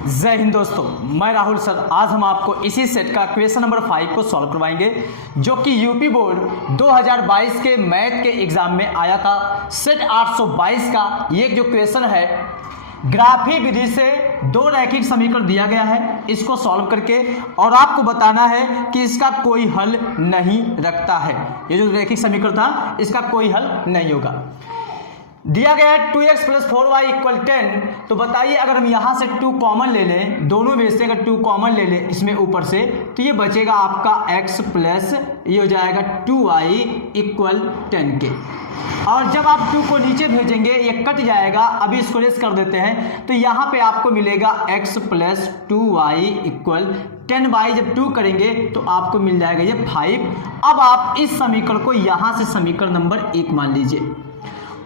जय हिंद दोस्तों, मैं राहुल सर। आज हम आपको इसी सेट का क्वेश्चन नंबर 5 को सॉल्व करवाएंगे जो कि यूपी बोर्ड 2022 के मैथ के एग्जाम में आया था। सेट 822 का ये जो क्वेश्चन है, ग्राफी विधि से दो रैखिक समीकरण दिया गया है, इसको सॉल्व करके और आपको बताना है कि इसका कोई हल नहीं रखता है। ये जो रैखिक समीकरण था इसका कोई हल नहीं होगा। दिया गया है 2x + 4y = 10। तो बताइए अगर हम यहाँ से 2 कॉमन ले लें, दोनों में से अगर 2 कॉमन ले लें इसमें ऊपर से, तो ये बचेगा आपका x प्लस ये हो जाएगा 2y = 10 के। और जब आप 2 को नीचे भेजेंगे ये कट जाएगा, अभी इसको लेस कर देते हैं, तो यहाँ पे आपको मिलेगा x + 2y = 10y। जब 2 करेंगे तो आपको मिल जाएगा ये 5। अब आप इस समीकरण को यहाँ से समीकरण नंबर 1 मान लीजिए।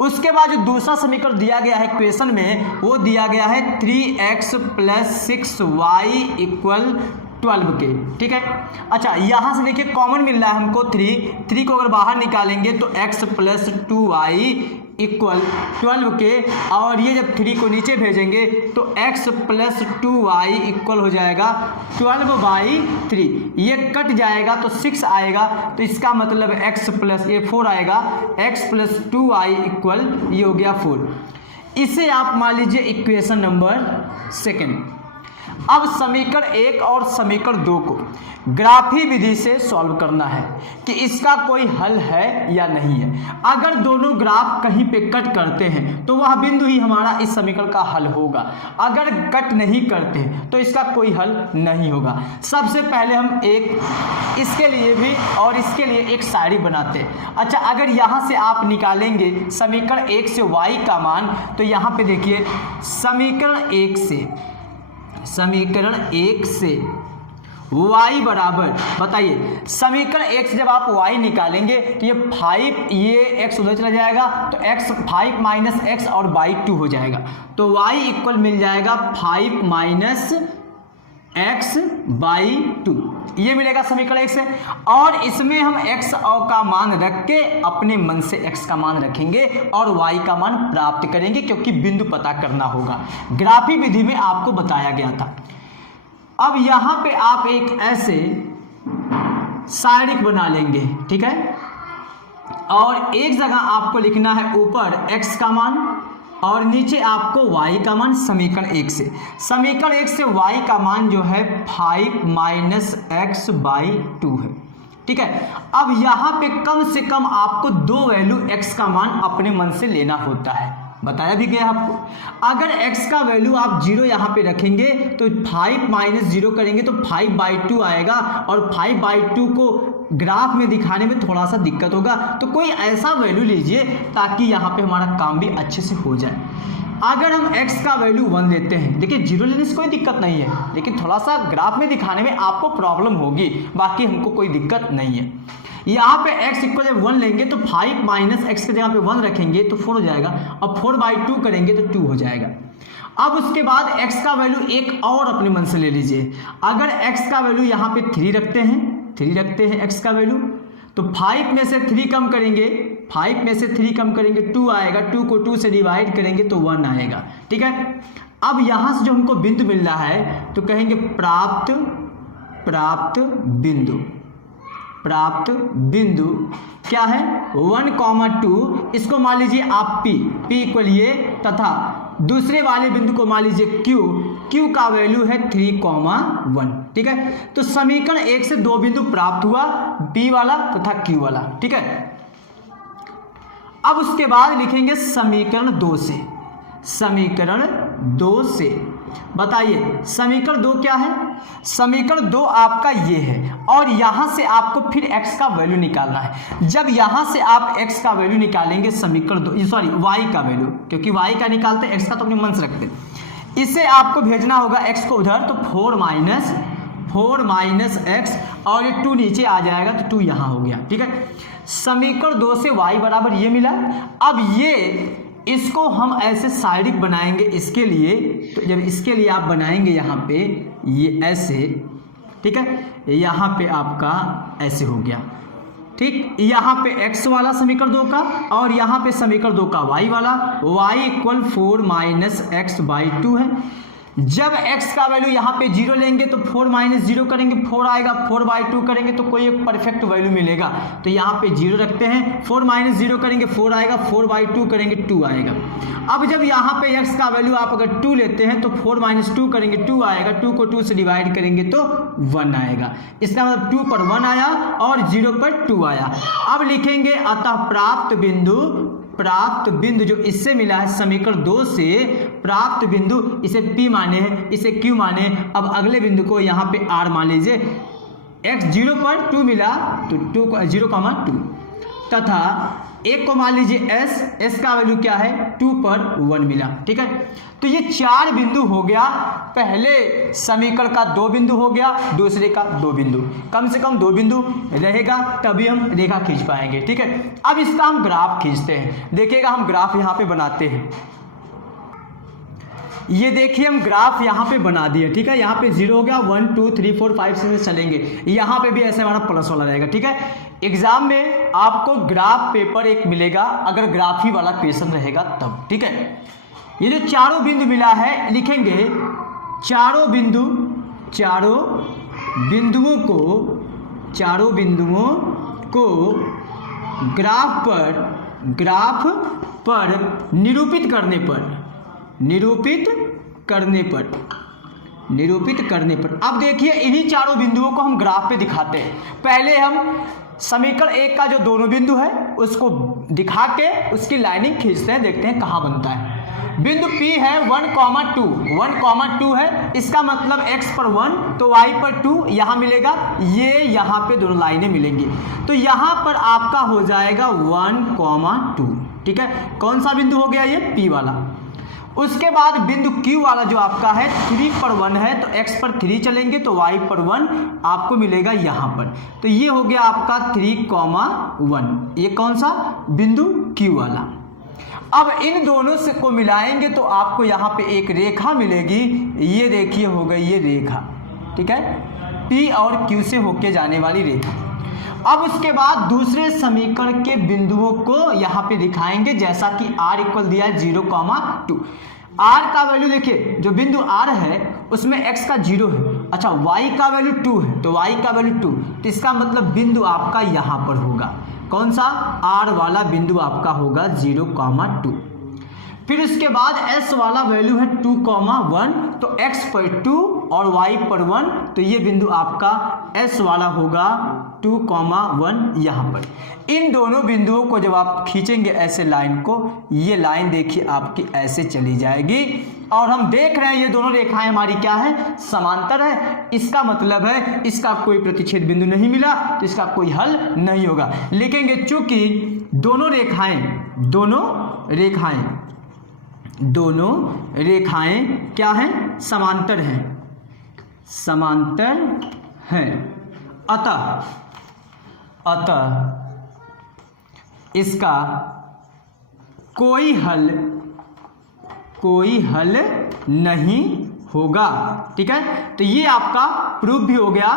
उसके बाद जो दूसरा समीकरण दिया गया है क्वेश्चन में, वो दिया गया है 3x + 6y = 12 के। ठीक है, अच्छा यहाँ से देखिए कॉमन मिल रहा है हमको 3 को अगर बाहर निकालेंगे तो x + 2y = 12 के, और ये जब 3 को नीचे भेजेंगे तो x + 2y = हो जाएगा 12/3। ये कट जाएगा तो 6 आएगा, तो इसका मतलब x + ये 4 आएगा, x + 2y = ये हो गया 4। इसे आप मान लीजिए इक्वेशन नंबर 2। अब समीकरण 1 और समीकरण 2 को ग्राफी विधि से सॉल्व करना है कि इसका कोई हल है या नहीं है। अगर दोनों ग्राफ कहीं पे कट करते हैं तो वह बिंदु ही हमारा इस समीकरण का हल होगा। अगर कट नहीं करते तो इसका कोई हल नहीं होगा। सबसे पहले हम एक इसके लिए भी और इसके लिए एक साइड बनाते हैं। अच्छा, अगर यहाँ से आप निकालेंगे समीकरण 1 से y का मान, तो यहाँ पे देखिए समीकरण 1 से y बराबर, बताइए समीकरण 1 से जब आप y निकालेंगे तो ये 5, ये x उधर चला जाएगा तो x 5 - x और बाई 2 हो जाएगा, तो y = मिल जाएगा 5 - x/2। ये मिलेगा समीकरण 1 से। और इसमें हम x का मान रख के अपने मन से x का मान रखेंगे और y का मान प्राप्त करेंगे, क्योंकि बिंदु पता करना होगा। ग्राफी विधि में आपको बताया गया था। अब यहाँ पे आप एक ऐसे साइड बना लेंगे, ठीक है, और एक जगह आपको लिखना है ऊपर x का मान और नीचे आपको y का मान। समीकरण 1 से y का मान जो है 5 - x/2 है। ठीक है, अब यहाँ पे कम से कम आपको 2 वैल्यू x का मान अपने मन से लेना होता है, बताया भी गया आपको। अगर x का वैल्यू आप 0 यहाँ पे रखेंगे तो 5 - 0 करेंगे तो 5/2 आएगा, और 5/2 को ग्राफ में दिखाने में थोड़ा सा दिक्कत होगा, तो कोई ऐसा वैल्यू लीजिए ताकि यहाँ पे हमारा काम भी अच्छे से हो जाए। अगर हम x का वैल्यू 1 लेते हैं, देखिए 0 लेने से कोई दिक्कत नहीं है, लेकिन थोड़ा सा ग्राफ में दिखाने में आपको प्रॉब्लम होगी, बाकी हमको कोई दिक्कत नहीं है। यहाँ पे x = 1 लेंगे तो 5 - x के जगह पे 1 रखेंगे तो 4 हो जाएगा, और 4/2 करेंगे तो 2 हो जाएगा। अब उसके बाद x का वैल्यू एक और अपने मन से ले लीजिए। अगर x का वैल्यू यहाँ पे 3 रखते हैं x का वैल्यू, तो 5 में से 3 कम करेंगे 2 आएगा, 2 को 2 से डिवाइड करेंगे तो 1 आएगा। ठीक है, अब यहाँ से जो हमको बिंदु मिल रहा है तो कहेंगे प्राप्त बिंदु क्या है 1, 2। इसको मान लीजिए आप p = ये, तथा दूसरे वाले बिंदु को मान लीजिए q का वैल्यू है 3, 1। ठीक है, तो समीकरण 1 से 2 बिंदु प्राप्त हुआ, p वाला तथा q वाला। ठीक है, अब उसके बाद लिखेंगे समीकरण 2 से बताइए समीकरण 2 क्या है। समीकरण 2 आपका ये है, और यहां से आपको फिर x का वैल्यू निकालना है। जब यहां से आप x का वैल्यू निकालेंगे समीकरण 2, सॉरी y का वैल्यू, क्योंकि y का निकालते x का तो अपने मन से रखते, इसे आपको भेजना होगा x को उधर, तो 4 - x, और ये 2 नीचे आ जाएगा तो 2 यहाँ हो गया। ठीक है, समीकरण 2 से y बराबर ये मिला। अब ये इसको हम ऐसे साइड बनाएंगे इसके लिए, तो जब इसके लिए आप बनाएंगे यहाँ पे ये ऐसे, ठीक है, यहाँ पे आपका ऐसे हो गया। ठीक, यहाँ पे x वाला समीकरण 2 का और यहाँ पे समीकरण 2 का y वाला, y = 4 - x/2 है। जब x का वैल्यू यहाँ पे 0 लेंगे तो 4 माइनस 0 करेंगे 4 आएगा, 4/2 करेंगे तो कोई एक परफेक्ट वैल्यू मिलेगा, तो यहाँ पे 0 रखते हैं, 4 माइनस 0 करेंगे 4 आएगा, 4/2 करेंगे 2 आएगा। अब जब यहाँ पे x का वैल्यू आप अगर 2 लेते हैं तो 4 माइनस 2 करेंगे 2 आएगा, 2 को 2 से डिवाइड करेंगे तो 1 आएगा। इसका मतलब 2 पर 1 आया और 0 पर 2 आया। अब लिखेंगे अतः प्राप्त बिंदु जो इससे मिला है समीकरण 2 से प्राप्त बिंदु, इसे P माने हैं, इसे Q माने हैं। अब अगले बिंदु को यहाँ पे R मान लीजिए, x 0 पर 2 मिला तो 0,2 तथा एक को मान लीजिए s का वैल्यू क्या है 2 पर 1 मिला। ठीक है, तो ये 4 बिंदु हो गया, पहले समीकरण का 2 बिंदु हो गया, दूसरे का 2 बिंदु, कम से कम 2 बिंदु रहेगा तभी हम रेखा खींच पाएंगे। ठीक है, अब इसका हम ग्राफ खींचते हैं। देखिएगा हम ग्राफ यहाँ पे बनाते हैं, ये देखिए हम ग्राफ यहाँ पे बना दिए। ठीक है, यहाँ पे 0 हो गया, 1 2 3 4 5 6 चलेंगे, यहाँ पे भी ऐसे हमारा प्लस वाला रहेगा। ठीक है, एग्जाम में आपको ग्राफ पेपर एक मिलेगा अगर ग्राफ ही वाला क्वेश्चन रहेगा तब। ठीक है, ये जो चारों बिंदु मिला है लिखेंगे चारों बिंदुओं को ग्राफ पर निरूपित करने पर अब देखिए इन्हीं चारों बिंदुओं को हम ग्राफ पे दिखाते हैं। पहले हम समीकरण 1 का जो दोनों बिंदु है उसको दिखा के उसकी लाइनिंग खींचते हैं, देखते हैं कहाँ बनता है। बिंदु P है 1,2 है, इसका मतलब x पर 1 तो y पर 2 यहाँ मिलेगा, ये यहाँ पे दोनों लाइनें मिलेंगी, तो यहाँ पर आपका हो जाएगा 1,2। ठीक है, कौन सा बिंदु हो गया ये P वाला। उसके बाद बिंदु Q वाला जो आपका है 3 पर 1 है, तो x पर 3 चलेंगे तो y पर 1 आपको मिलेगा यहाँ पर, तो ये हो गया आपका 3,1। ये कौन सा बिंदु Q वाला। अब इन दोनों से को मिलाएंगे तो आपको यहाँ पे एक रेखा मिलेगी, ये देखिए हो गई ये रेखा। ठीक है, P और Q से होके जाने वाली रेखा। अब उसके बाद दूसरे समीकरण के बिंदुओं को यहाँ पे दिखाएंगे, जैसा कि r इक्वल दिया है 0,2। r का वैल्यू देखिए, जो बिंदु r है उसमें x का 0 है, अच्छा y का वैल्यू 2 है तो y का वैल्यू 2, तो इसका मतलब बिंदु आपका यहाँ पर होगा, कौन सा r वाला बिंदु आपका होगा 0,2। फिर उसके बाद s वाला वैल्यू है 2,1, तो x पर 2 और y पर 1, तो ये बिंदु आपका s वाला होगा 2,1 यहाँ पर। इन दोनों बिंदुओं को जब आप खींचेंगे ऐसे लाइन को, ये लाइन देखिए आपकी ऐसे चली जाएगी और हम देख रहे हैं ये दोनों रेखाएं हमारी क्या है, समांतर है। इसका मतलब है इसका कोई प्रतिच्छेद बिंदु नहीं मिला तो इसका कोई हल नहीं होगा। लिखेंगे चूंकि दोनों रेखाएं क्या हैं, समांतर हैं, अतः इसका कोई हल नहीं होगा। ठीक है, तो ये आपका प्रूफ भी हो गया।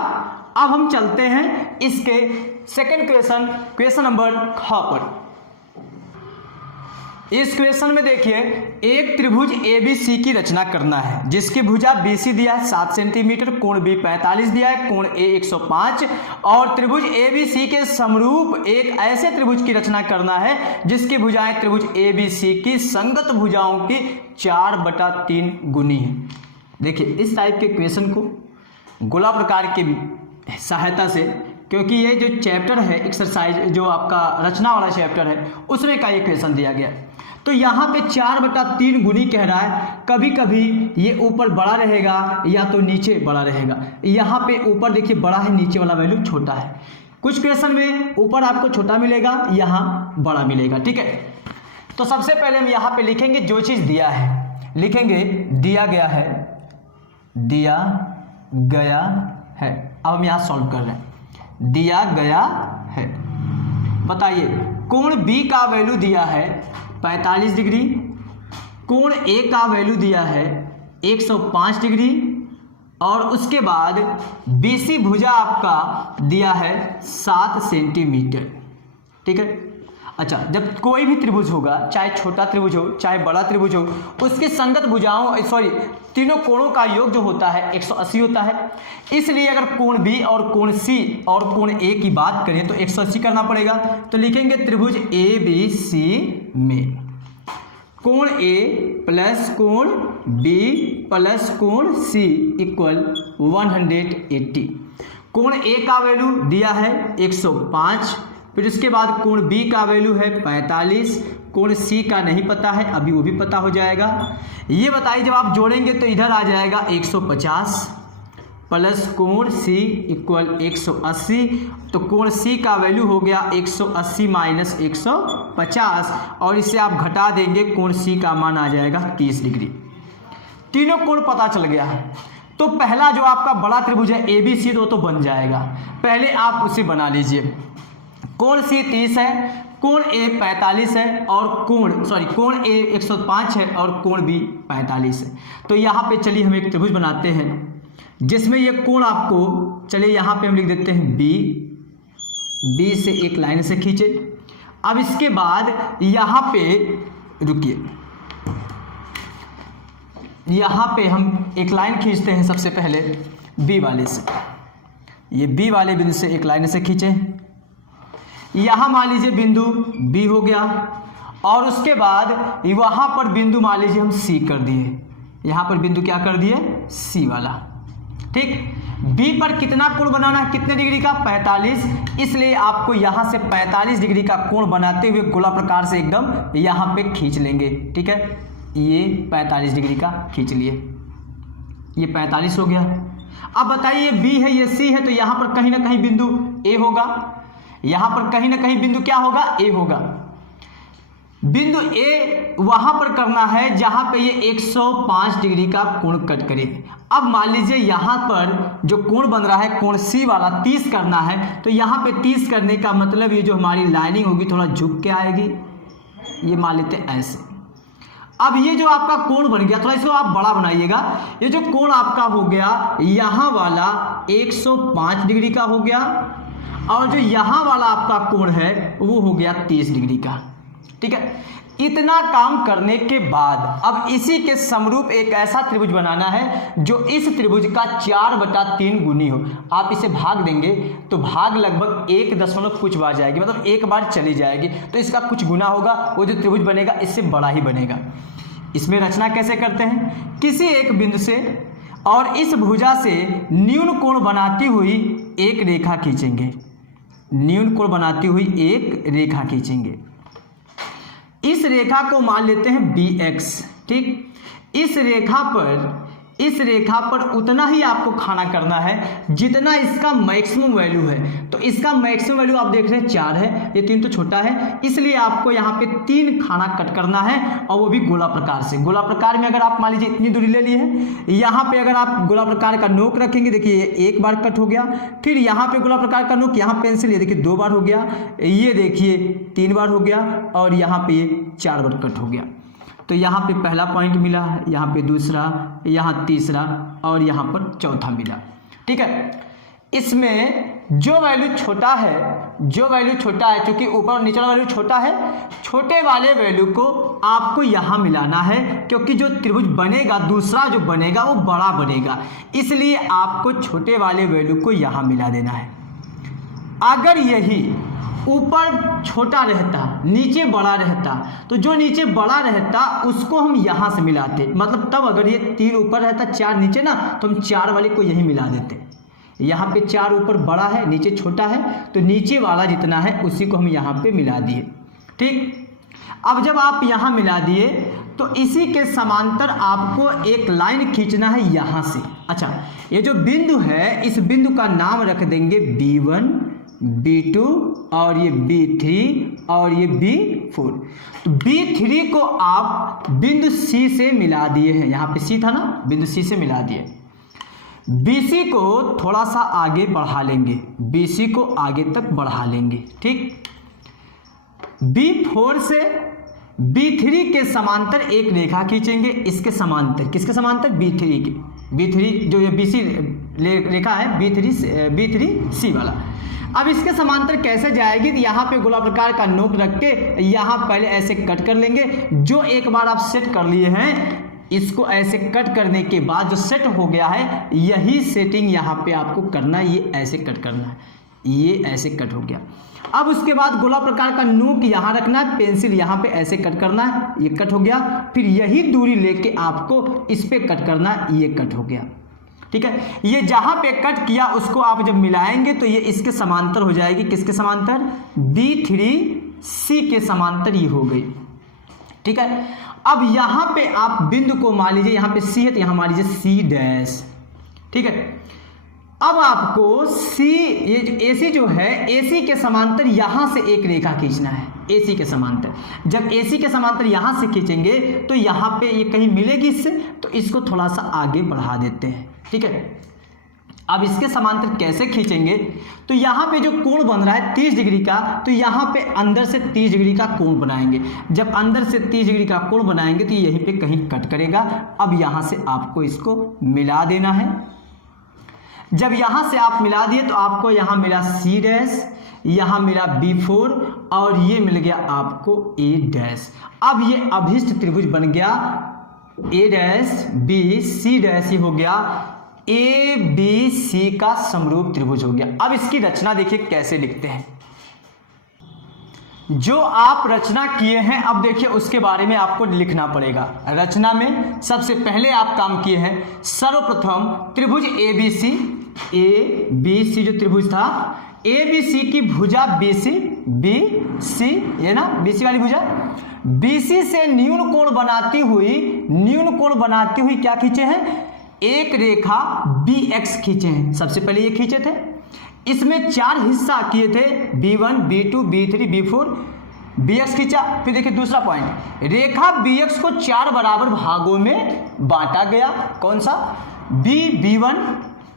अब हम चलते हैं इसके सेकंड क्वेश्चन नंबर 6 पर। इस क्वेश्चन में देखिए एक त्रिभुज ABC की रचना करना है, जिसकी भुजा BC दिया है 7 सेंटीमीटर, कोण B 45 दिया है, कोण A 105, और त्रिभुज ABC के समरूप एक ऐसे त्रिभुज की रचना करना है जिसकी भुजाएं त्रिभुज ABC की संगत भुजाओं की 4/3 गुनी है। देखिए इस टाइप के क्वेश्चन को गोला प्रकार की सहायता से, क्योंकि ये जो चैप्टर है एक्सरसाइज जो आपका रचना वाला चैप्टर है उसमें का ये क्वेश्चन दिया गया, तो यहाँ पे 4/3 गुनी कह रहा है। कभी कभी ये ऊपर बड़ा रहेगा या तो नीचे बड़ा रहेगा। यहाँ पे ऊपर देखिए बड़ा है, नीचे वाला वैल्यू छोटा है। कुछ क्वेश्चन में ऊपर आपको छोटा मिलेगा, यहाँ बड़ा मिलेगा। ठीक है, तो सबसे पहले हम यहाँ पे लिखेंगे जो चीज़ दिया है, लिखेंगे दिया गया है। अब हम यहाँ सॉल्व कर रहे हैं, दिया गया है। बताइए कोण B का वैल्यू दिया है 45 डिग्री, कोण A का वैल्यू दिया है 105 डिग्री, और उसके बाद BC भुजा आपका दिया है 7 सेंटीमीटर। ठीक है, अच्छा, जब कोई भी त्रिभुज होगा, चाहे छोटा त्रिभुज हो चाहे बड़ा त्रिभुज हो, उसकी संगत भुजाओं तीनों कोणों का योग जो होता है 180 होता है। इसलिए अगर कोण बी और कोण सी और कोण ए की बात करें तो 180 करना पड़ेगा। तो लिखेंगे त्रिभुज ए बी सी में कोण ए प्लस कोण बी प्लस कोण सी इक्वल 180। कोण ए का वैल्यू दिया है 105, फिर उसके बाद कोण बी का वैल्यू है 45, कोण सी का नहीं पता है, अभी वो भी पता हो जाएगा। ये बताइए जब आप जोड़ेंगे तो इधर आ जाएगा 150 प्लस कोण सी इक्वल 180। तो कोण सी का वैल्यू हो गया 180 माइनस 150 और इससे आप घटा देंगे, कोण सी का मान आ जाएगा 30 डिग्री। तीनों कोण पता चल गया। तो पहला जो आपका बड़ा त्रिभुज है ए बी सी तो बन जाएगा। पहले आप उसे बना लीजिए। कोण सी 30 है, कोण ए 45 है और कोण ए 105 है और कोण बी 45 है। तो यहाँ पे चलिए हम एक त्रिभुज बनाते हैं जिसमें ये कोण आपको, चलिए यहाँ पे हम लिख देते हैं बी से एक लाइन से खींचे। अब इसके बाद यहाँ पे रुकिए, यहाँ पे हम एक लाइन खींचते हैं सबसे पहले बी वाले से। ये बी वाले बिंदु से एक लाइन से खींचे, यहाँ मान लीजिए बिंदु बी हो गया और उसके बाद वहाँ पर बिंदु मान लीजिए हम सी कर दिए। यहाँ पर बिंदु क्या कर दिए, सी वाला। ठीक, बी पर कितना कोण बनाना है, कितने डिग्री का, 45। इसलिए आपको यहाँ से 45 डिग्री का कोण बनाते हुए गोला प्रकार से एकदम यहाँ पे खींच लेंगे। ठीक है, ये 45 डिग्री का खींच लिए, ये 45 हो गया। अब बताइए बी है ये सी है, तो यहाँ पर कहीं ना कहीं बिंदु ए होगा, यहाँ पर कहीं ना कहीं बिंदु क्या होगा, ए होगा। बिंदु ए वहां पर करना है जहां पे ये 105 डिग्री का कोण कट करे। अब मान लीजिए यहां पर जो कोण बन रहा है कोण सी वाला 30 करना है, तो यहां पे 30 करने का मतलब ये जो हमारी लाइनिंग होगी थोड़ा झुक के आएगी, ये मान लेते हैं ऐसे। अब ये जो आपका कोण बन गया, थोड़ा इसको आप बड़ा बनाइएगा। ये जो कोण आपका हो गया यहां वाला 105 डिग्री का हो गया और जो यहाँ वाला आपका कोण है वो हो गया 30 डिग्री का। ठीक है, इतना काम करने के बाद अब इसी के समरूप एक ऐसा त्रिभुज बनाना है जो इस त्रिभुज का 4/3 गुनी हो। आप इसे भाग देंगे तो भाग लगभग 1 कुछ बार जाएगी, मतलब एक बार चली जाएगी, तो इसका कुछ गुना होगा, वो जो त्रिभुज बनेगा इससे बड़ा ही बनेगा। इसमें रचना कैसे करते हैं, किसी एक बिंदु से और इस भुजा से न्यून कोण बनाती हुई एक रेखा खींचेंगे, न्यून कोण बनाती हुई एक रेखा खींचेंगे। इस रेखा को मान लेते हैं bx। ठीक, इस रेखा पर उतना ही आपको खाना करना है जितना इसका मैक्सिमम वैल्यू है। तो इसका मैक्सिमम वैल्यू आप देख रहे हैं 4 है, ये 3 तो छोटा है, इसलिए आपको यहाँ पे 3 खाना कट करना है और वो भी गोला प्रकार से। गोला प्रकार में अगर आप मान लीजिए इतनी दूरी ले ली है, यहाँ पे अगर आप गोला प्रकार का नोक रखेंगे, देखिए एक बार कट हो गया, फिर यहाँ पे गोला प्रकार का नोक, यहाँ पेंसिल ये देखिए 2 बार हो गया, ये देखिए 3 बार हो गया और यहाँ पे 4 बार कट हो गया। तो यहाँ पे पहला पॉइंट मिला, यहाँ पे दूसरा, यहाँ तीसरा और यहाँ पर चौथा मिला। ठीक है, इसमें जो वैल्यू छोटा है, क्योंकि ऊपर निचला वैल्यू छोटा है, छोटे वाले वैल्यू को आपको यहाँ मिलाना है, क्योंकि जो त्रिभुज बनेगा दूसरा जो बनेगा वो बड़ा बनेगा, इसलिए आपको छोटे वाले वैल्यू को यहाँ मिला देना है। अगर यही ऊपर छोटा रहता नीचे बड़ा रहता, तो जो नीचे बड़ा रहता उसको हम यहाँ से मिलाते, मतलब तब अगर ये 3 ऊपर रहता 4 नीचे ना, तो हम 4 वाले को यहीं मिला देते। यहाँ पे 4 ऊपर बड़ा है नीचे छोटा है, तो नीचे वाला जितना है उसी को हम यहाँ पे मिला दिए। ठीक, अब जब आप यहाँ मिला दिए तो इसी के समांतर आपको एक लाइन खींचना है यहाँ से। अच्छा, ये जो बिंदु है इस बिंदु का नाम रख देंगे B1, B2 और ये B3 और ये B4। तो B3 को आप बिंदु C से मिला दिए हैं, यहाँ पे C था ना, बिंदु C से मिला दिए। BC को थोड़ा सा आगे बढ़ा लेंगे, BC को आगे तक बढ़ा लेंगे। ठीक, B4 से B3 के समांतर एक रेखा खींचेंगे, इसके समांतर, किसके समांतर, B3 के। B3 जो ये BC रेखा है B3C वाला। अब इसके समांतर कैसे जाएगी, तो यहाँ पे गोलाकार का नोक रख के यहाँ पहले ऐसे कट कर लेंगे। जो एक बार आप सेट कर लिए हैं, इसको ऐसे कट करने के बाद जो सेट हो गया है, यही सेटिंग यहाँ पे आपको करना है। ये ऐसे कट करना है, ये ऐसे कट हो गया। अब उसके बाद गोला प्रकार का नोक यहाँ रखना है, पेंसिल यहाँ पे ऐसे कट करना है, ये कट हो गया। फिर यही दूरी लेके आपको इस पे कट करना है, ये कट हो गया। ठीक है, ये जहां पे कट किया उसको आप जब मिलाएंगे तो ये इसके समांतर हो जाएगी। किसके समांतर, B3C के समांतर ये हो गई। ठीक है, अब यहां पे आप बिंदु को मान लीजिए, यहां पे C है तो यहां मान लीजिए C'। ठीक है, अब आपको ये AC जो है, AC के समांतर यहां से एक रेखा खींचना है। AC के समांतर, जब AC के समांतर यहां से खींचेंगे तो यहां पे ये कहीं मिलेगी इससे, तो इसको थोड़ा सा आगे बढ़ा देते हैं। ठीक है, अब इसके समांतर कैसे खींचेंगे, तो यहाँ पे जो कोण बन रहा है 30 डिग्री का, तो यहाँ पे अंदर से 30 डिग्री का कोण बनाएंगे। जब अंदर से 30 डिग्री का कोण बनाएंगे तो यहीं पे कहीं कट करेगा। अब यहाँ से आपको इसको मिला देना है। जब यहाँ से आप मिला दिए तो आपको यहाँ मिला C', यहाँ मिला B4 और ये मिल गया आपको A'। अब ये अभिष्ट त्रिभुज बन गया A', ये हो गया ABC का समरूप त्रिभुज हो गया। अब इसकी रचना देखिए कैसे लिखते हैं। जो आप रचना किए हैं, अब देखिए उसके बारे में आपको लिखना पड़ेगा। रचना में सबसे पहले आप काम किए हैं, सर्वप्रथम त्रिभुज ABC जो त्रिभुज था, ABC की भुजा BC ये ना BC वाली भुजा, BC से न्यून कोण बनाती हुई क्या खींचे हैं, एक रेखा BX खींचे हैं। सबसे पहले ये खींचे थे, इसमें 4 हिस्सा किए थे, B1 B2 B3 B4, BX खींचा। फिर देखिए दूसरा पॉइंट, रेखा BX को 4 बराबर भागों में बांटा गया। कौन सा, B1,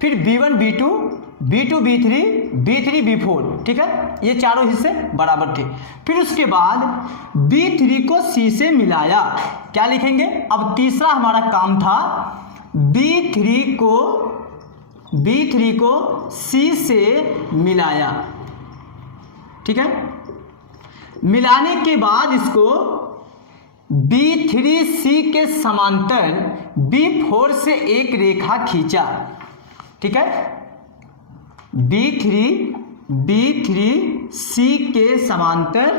फिर B1 B2 B2 B3 B3 B4। ठीक है, ये चारों हिस्से बराबर थे। फिर उसके बाद B3 को C से मिलाया। क्या लिखेंगे, अब तीसरा हमारा काम था, B3 को C से मिलाया। ठीक है, मिलाने के बाद इसको B3C के समांतर B4 से एक रेखा खींचा। ठीक है, B3C के समांतर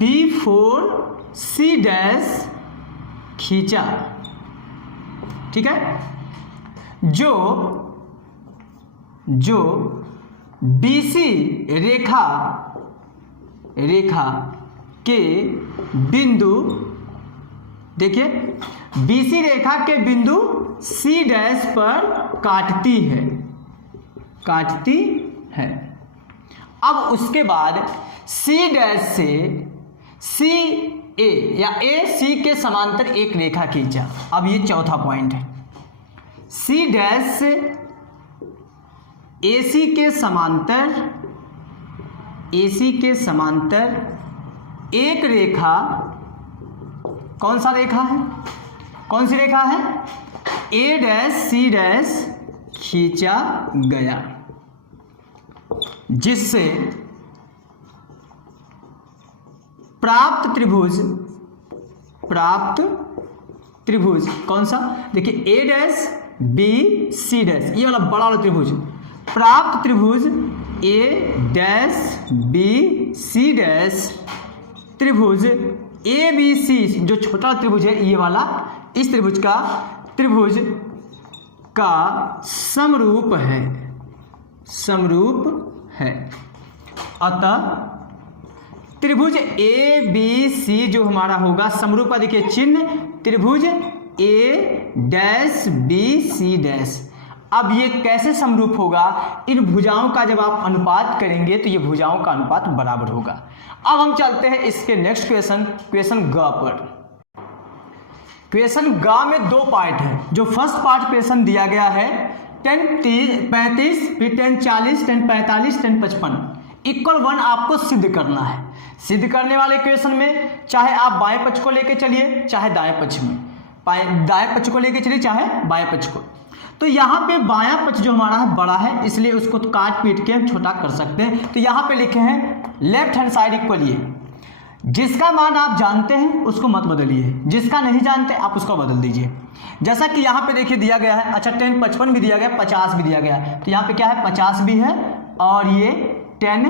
B4C' खींचा। ठीक है, जो BC रेखा के बिंदु, देखिए BC रेखा के बिंदु C' पर काटती है। अब उसके बाद C' से CA या AC के समांतर एक रेखा खींचा। अब ये चौथा पॉइंट है, C' से AC के समांतर एक रेखा, कौन सा रेखा है, कौन सी रेखा है, A', C' खींचा गया, जिससे प्राप्त त्रिभुज कौन सा, देखिए A', B, C', ये वाला बड़ा वाला त्रिभुज, प्राप्त त्रिभुज A', B, C', त्रिभुज ABC जो छोटा त्रिभुज है ये वाला, इस त्रिभुज का समरूप है। अतः त्रिभुज ABC जो हमारा होगा समरूप का, देखिए चिन्ह, त्रिभुज A', अब ये कैसे समरूप होगा, इन भुजाओं का जब आप अनुपात करेंगे तो ये भुजाओं का अनुपात बराबर होगा। अब हम चलते हैं इसके नेक्स्ट क्वेश्चन ग पर। क्वेश्चन ग में 2 पार्ट है। जो फर्स्ट पार्ट क्वेश्चन दिया गया है 10-35, फिर 10-40, 10-45, 10-55 = 1 आपको सिद्ध करना है। सिद्ध करने वाले क्वेश्चन में चाहे आप बाएं पक्ष को लेके चलिए चाहे दाएं पक्ष में, दाएं पक्ष को लेके चलिए चाहे बाएं पक्ष को। तो यहाँ पे बायां पक्ष जो हमारा है बड़ा है, इसलिए उसको काट पीट के हम छोटा कर सकते हैं। तो यहाँ पे लिखे हैं लेफ्ट हैंड साइड इक्वल ये, जिसका मान आप जानते हैं उसको मत बदलिए, जिसका नहीं जानते आप उसको बदल दीजिए। जैसा कि यहाँ पे देखिए दिया गया है, अच्छा 10 55 भी दिया गया, 50 भी दिया गया है। तो यहाँ पे क्या है 50 भी है और ये 10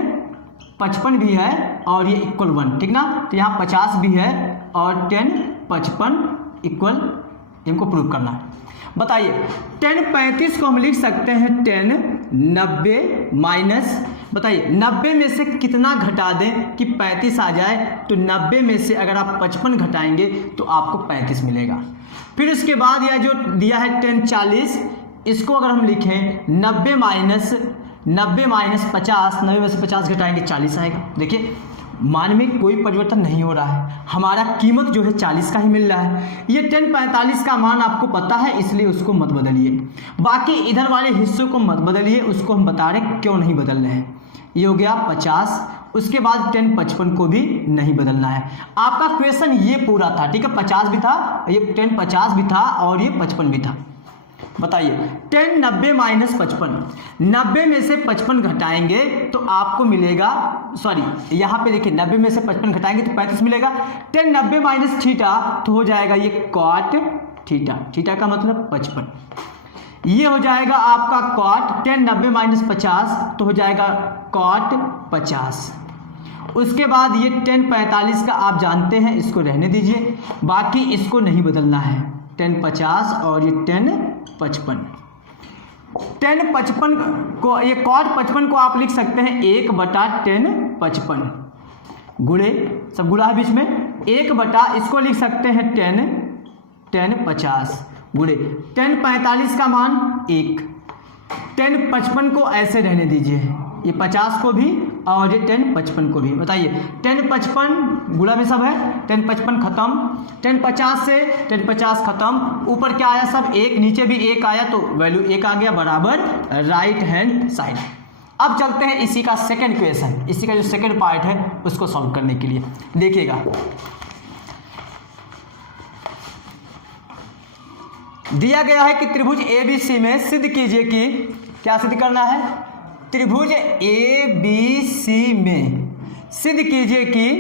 55 भी है और ये इक्वल 1, ठीक ना। तो यहाँ 50 भी है और 10 55 इक्वल, इनको प्रूव करना है। बताइए 10 35 को हम लिख सकते हैं 10 90 माइनस, बताइए 90 में से कितना घटा दें कि 35 आ जाए। तो 90 में से अगर आप 55 घटाएंगे तो आपको 35 मिलेगा। फिर उसके बाद यह जो दिया है 10 40, इसको अगर हम लिखें 90 माइनस 50, 90 में से 50 घटाएंगे 40 आएगा। देखिए मान में कोई परिवर्तन नहीं हो रहा है, हमारा कीमत जो है 40 का ही मिल रहा है। ये 10 45 का मान आपको पता है, इसलिए उसको मत बदलिए। बाकी इधर वाले हिस्सों को मत बदलिए, उसको हम बता रहे क्यों नहीं बदल रहे हैं। ये हो गया 50, उसके बाद 10 55 को भी नहीं बदलना है। आपका क्वेश्चन ये पूरा था, ठीक है। 50 भी था, ये 10 50 भी था और ये 55 भी था। बताइए 10 90 माइनस 55, 90 में से 55 घटाएंगे तो आपको मिलेगा, सॉरी यहाँ पे देखिए 90 में से 55 घटाएंगे तो 35 मिलेगा। 10 90 माइनस थीटा तो हो जाएगा ये कॉट थीटा, थीटा का मतलब 55। ये हो जाएगा आपका कॉट 10 90 माइनस 50 तो हो जाएगा कॉट 50। उसके बाद ये 10 45 का आप जानते हैं, इसको रहने दीजिए, बाकी इसको नहीं बदलना है। 10 50 और ये 10 55, 10 55 को, ये कॉट 55 को आप लिख सकते हैं 1/10 55 गुणे, सब गुणा है बीच में, 1 इसको लिख सकते हैं 10 50 गुणे 10 45 का मान 1। 10 55 को ऐसे रहने दीजिए, ये 50 को भी और ये 10 55 को भी। बताइए 10 55 गुणा में सब है, 10 55 खत्म, 10 50 से 10 50 खत्म, ऊपर क्या आया सब 1, नीचे भी 1 आया तो वैल्यू 1 आ गया बराबर राइट हैंड साइड। अब चलते हैं इसी का सेकंड क्वेश्चन, इसी का जो सेकंड पार्ट है उसको सॉल्व करने के लिए। देखिएगा दिया गया है कि त्रिभुज ABC में सिद्ध कीजिए कि, क्या सिद्ध करना है, त्रिभुज ABC में सिद्ध कीजिए कि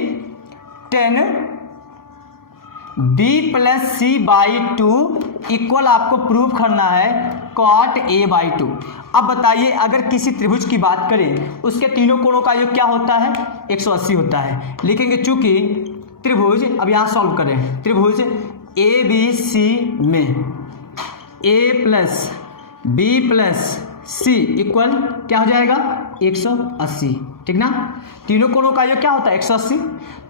10b + c/2 इक्वल, आपको प्रूव करना है cot a/2। अब बताइए अगर किसी त्रिभुज की बात करें उसके तीनों कोणों का योग क्या होता है, 180 होता है। लिखेंगे चूंकि त्रिभुज, अब यहाँ सॉल्व करें, त्रिभुज ABC में a + b + c इक्वल क्या हो जाएगा 180, ठीक ना। तीनों कोणों का योग क्या होता है 180।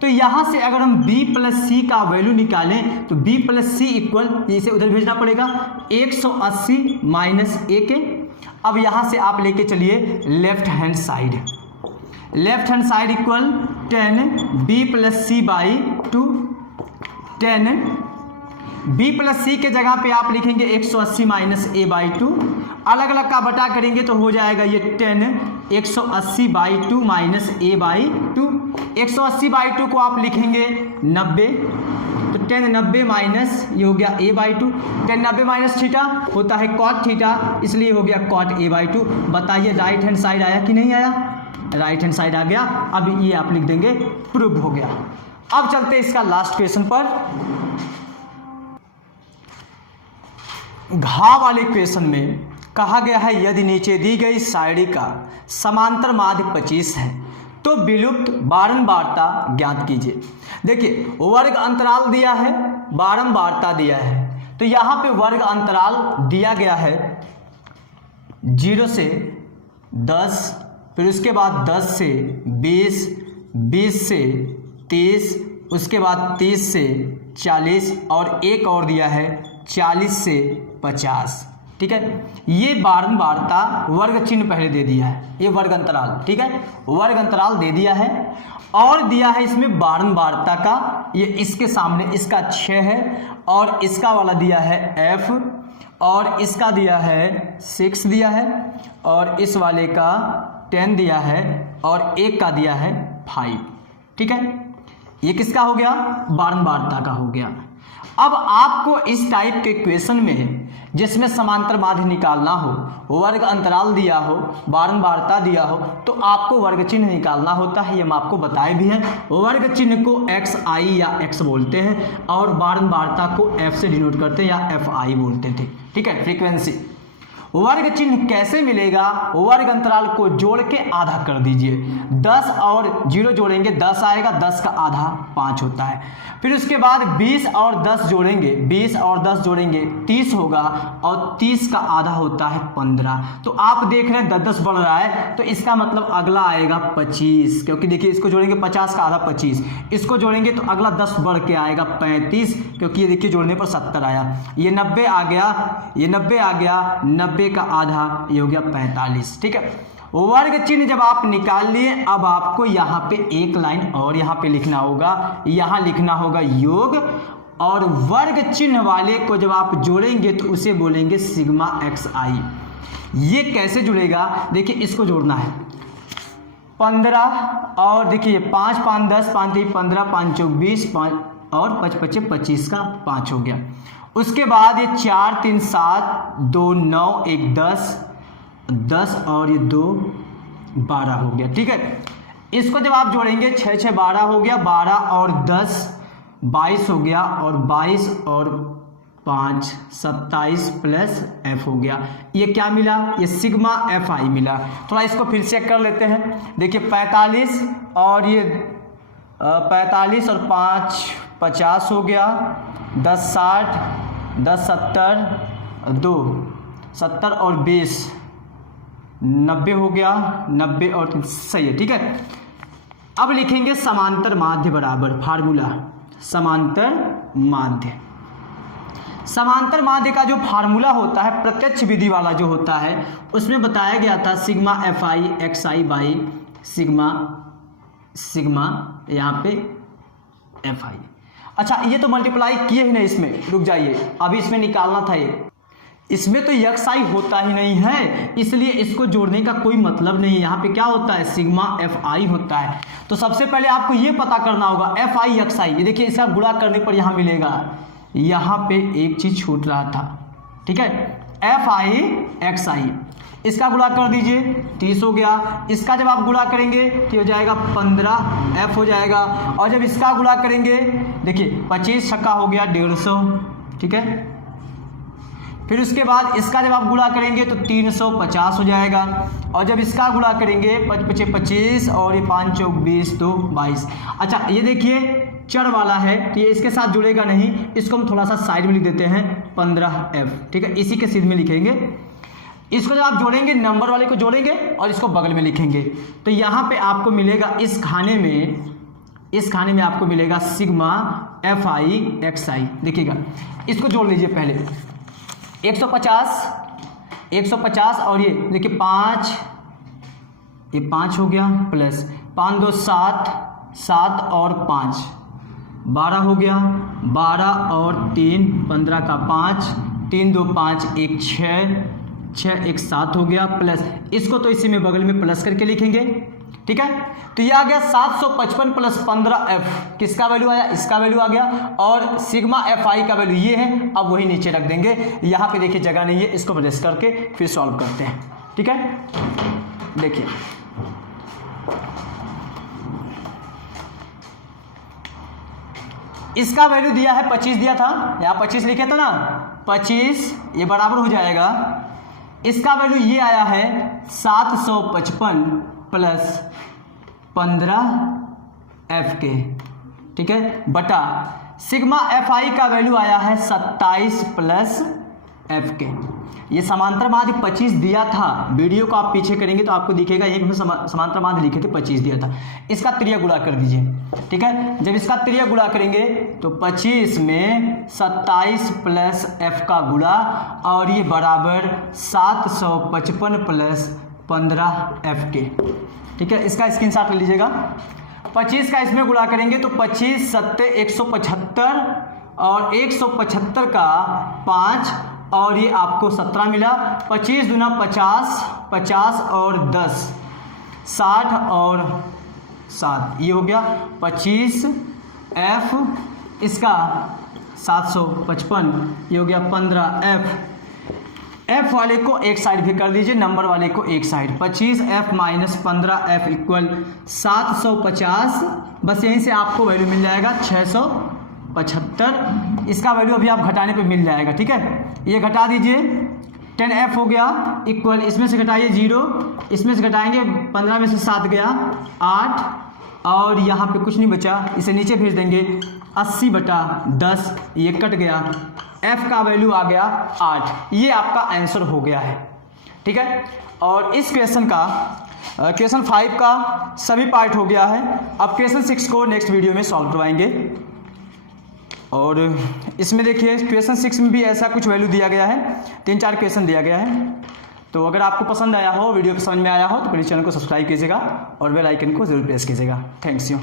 तो यहाँ से अगर हम b + c का वैल्यू निकालें तो b + c इक्वल, इसे उधर भेजना पड़ेगा 180 - 1। अब यहाँ से आप लेके चलिए left hand side, left hand side equal 10b + c/2, 10 b + c के जगह पे आप लिखेंगे 180 - a/2, अलग अलग का बटा करेंगे तो हो जाएगा ये 10 180/2 - a/2। 180/2 को आप लिखेंगे 90, तो 10 90 माइनस ये हो गया a/2। 10 90 माइनस थीटा होता है cot थीटा, इसलिए हो गया cot a/2। बताइए राइट हैंड साइड आया कि नहीं आया, राइट हैंड साइड आ गया। अब ये आप लिख देंगे प्रूव हो गया। अब चलते हैं इसका लास्ट क्वेश्चन पर। घ वाले क्वेश्चन में कहा गया है यदि नीचे दी गई सारणी का समांतर माध्य 25 है तो विलुप्त बारंबारता ज्ञात कीजिए। देखिए वर्ग अंतराल दिया है, बारंबारता दिया है, तो यहाँ पे वर्ग अंतराल दिया गया है 0 से 10, फिर उसके बाद 10 से 20, 20 से 30, उसके बाद 30 से 40 और एक और दिया है 40 से 50, ठीक है। ये बारंबारता वर्ग चिन्ह पहले दे दिया है, ये वर्ग अंतराल, ठीक है, वर्ग अंतराल दे दिया है और दिया है इसमें बारंबारता का, ये इसके सामने इसका 6 है और इसका वाला दिया है f और इसका दिया है 6 दिया है और इस वाले का 10 दिया है और एक का दिया है 5, ठीक है। ये किसका हो गया, बारंबारता का हो गया। अब आपको इस टाइप के क्वेश्चन में जिसमें समांतर माध्य निकालना हो, वर्ग अंतराल दिया हो, बारंबारता दिया हो, तो आपको वर्ग चिन्ह निकालना होता है। ये हम आपको बताए भी हैं। वर्ग चिन्ह को एक्स आई या एक्स बोलते हैं और बारंबारता को एफ से डिनोट करते हैं या एफ आई बोलते थे। ठीक है, फ्रीक्वेंसी। वर्ग चिन्ह कैसे मिलेगा? वर्ग अंतराल को जोड़ के आधा कर दीजिए। 10 और 0 जोड़ेंगे 10 आएगा, 10 का आधा 5 होता है। फिर उसके बाद 20 और 10 जोड़ेंगे, 20 और 10 जोड़ेंगे 30 होगा और 30 का आधा होता है 15। तो आप देख रहे हैं 10-10 बढ़ रहा है, तो इसका मतलब अगला आएगा 25, क्योंकि देखिए इसको जोड़ेंगे 50 का आधा 25, इसको जोड़ेंगे तो अगला 10 बढ़ के आएगा 35, क्योंकि ये देखिए जोड़ने पर 70 आया। ये 90 आ गया, ये 90 आ गया, 90 का आधा ये हो गया 45। ठीक है, वर्ग चिन्ह जब आप निकाल लिए, अब आपको यहाँ पे एक लाइन और यहाँ पे लिखना होगा, यहाँ लिखना होगा योग, और वर्ग चिन्ह वाले को जब आप जोड़ेंगे तो उसे बोलेंगे सिग्मा एक्स आई। ये कैसे जुड़ेगा? देखिए इसको जोड़ना है 15 और देखिए 5 5 10 5 3 15 5 4 20 5 और 5 5 25 का 5 हो गया। उसके बाद ये 4 3 7 2 9 1 10 और ये 2 12 हो गया। ठीक है, इसको जब आप जोड़ेंगे 6 6 12 हो गया, 12 और 10 22 हो गया, और 22 और 5 27 प्लस एफ हो गया। ये क्या मिला? ये सिग्मा एफ आई मिला। थोड़ा इसको फिर चेक कर लेते हैं। देखिए 45 और ये 45 और 5 50 हो गया, 10 60 10 70 2 70 और 20 90 हो गया, 90 और सही है। ठीक है, अब लिखेंगे समांतर माध्य बराबर फार्मूला। समांतर माध्य, समांतर माध्य का जो फार्मूला होता है प्रत्यक्ष विधि वाला जो होता है, उसमें बताया गया था sigma F I x I by sigma यहाँ पे एफ आई। अच्छा, ये तो मल्टीप्लाई किए ही नहीं, इसमें रुक जाइए, अभी इसमें निकालना था ये। इसमें तो एक्स आई होता ही नहीं है, इसलिए इसको जोड़ने का कोई मतलब नहीं है। यहाँ पे क्या होता है? सिग्मा एफ आई होता है। तो सबसे पहले आपको ये पता करना होगा एफ आई एक्स आई। ये देखिए इसका गुणा करने पर यहाँ मिलेगा, यहाँ पे एक चीज छूट रहा था। ठीक है, एफ आई एक्स आई, इसका गुणा कर दीजिए 30 हो गया। इसका जब आप गुणा करेंगे तो हो जाएगा 15 एफ हो जाएगा, और जब इसका गुणा करेंगे देखिए 25 छक्का हो गया 150। ठीक है, फिर उसके बाद इसका जब आप गुणा करेंगे तो 350 हो जाएगा, और जब इसका गुणा करेंगे 5 25 और ये 5 चौक 20 2 22। अच्छा, ये देखिए चर वाला है तो ये इसके साथ जुड़ेगा नहीं, इसको हम थोड़ा सा साइड में लिख देते हैं 15f। ठीक है, इसी के सीध में लिखेंगे। इसको जब आप जोड़ेंगे नंबर वाले को जोड़ेंगे और इसको बगल में लिखेंगे, तो यहाँ पे आपको मिलेगा इस खाने में आपको मिलेगा सिग्मा एफ आई एक्स आई। देखिएगा, इसको जोड़ लीजिए पहले 150 और ये देखिए 5, ये 5 हो गया, प्लस 5 2 7 और 5 12 हो गया, 12 और 3 15 का 5 3 2 5 1 6 1 7 हो गया, प्लस इसको तो इसी में बगल में प्लस करके लिखेंगे। ठीक है, तो ये आ गया 755 प्लस 15f। किसका वैल्यू आया? इसका वैल्यू आ गया, और सिग्मा एफ आई का वैल्यू ये है। अब वही नीचे रख देंगे, यहाँ पे देखिए जगह नहीं है, इसको प्रेस करके फिर सॉल्व करते हैं। ठीक है, देखिए इसका वैल्यू दिया है 25 दिया था, यहाँ 25 लिखे था ना, 25 ये बराबर हो जाएगा, इसका वैल्यू ये आया है 755 प्लस 15f के। ठीक है, बटा सिग्मा एफ आई का वैल्यू आया है 27 प्लस एफ के। ये समांतर माध्य 25 दिया था, वीडियो को आप पीछे करेंगे तो आपको दिखेगा यहीं पे समांतर माध्य लिखे थे 25 दिया था। इसका त्रिया गुणा कर दीजिए। ठीक है, जब इसका त्रिया गुणा करेंगे तो 25 में 27 प्लस एफ का गुणा, और ये बराबर 755 प्लस 15f के। ठीक है, इसका स्क्रीनशॉट ले लीजिएगा। 25 का इसमें गुणा करेंगे तो 25 7 175 और 175 का 5 और ये आपको 17 मिला। 25 दूना 50, 50 और 10 60 और 7, ये हो गया 25f। इसका 755, ये हो गया 15f। f वाले को एक साइड भी कर दीजिए, नंबर वाले को एक side. 25f minus 15f equal 750। बस यहीं से आपको वैल्यू मिल जाएगा 675। इसका वैल्यू अभी आप घटाने पे मिल जाएगा, ठीक है। ये घटा दीजिए, 10f हो गया इक्वल, इसमें से घटाइए 0, इसमें से घटाएंगे 15 में से 7 गया 8, और यहाँ पे कुछ नहीं बचा, इसे नीचे भेज देंगे। 80/10 ये कट गया, f का वैल्यू आ गया 8। ये आपका आंसर हो गया है, ठीक है। और इस क्वेश्चन का क्वेश्चन 5 का सभी पार्ट हो गया है। अब क्वेश्चन 6 को नेक्स्ट वीडियो में सॉल्व करवाएंगे। और इसमें देखिए क्वेश्चन 6 में भी ऐसा कुछ वैल्यू दिया गया है, 3-4 क्वेश्चन दिया गया है। तो अगर आपको पसंद आया हो, वीडियो समझ में आया हो, तो प्लीज़ चैनल को सब्सक्राइब कीजिएगा और बेल आइकन को जरूर प्रेस कीजिएगा। Thanks you.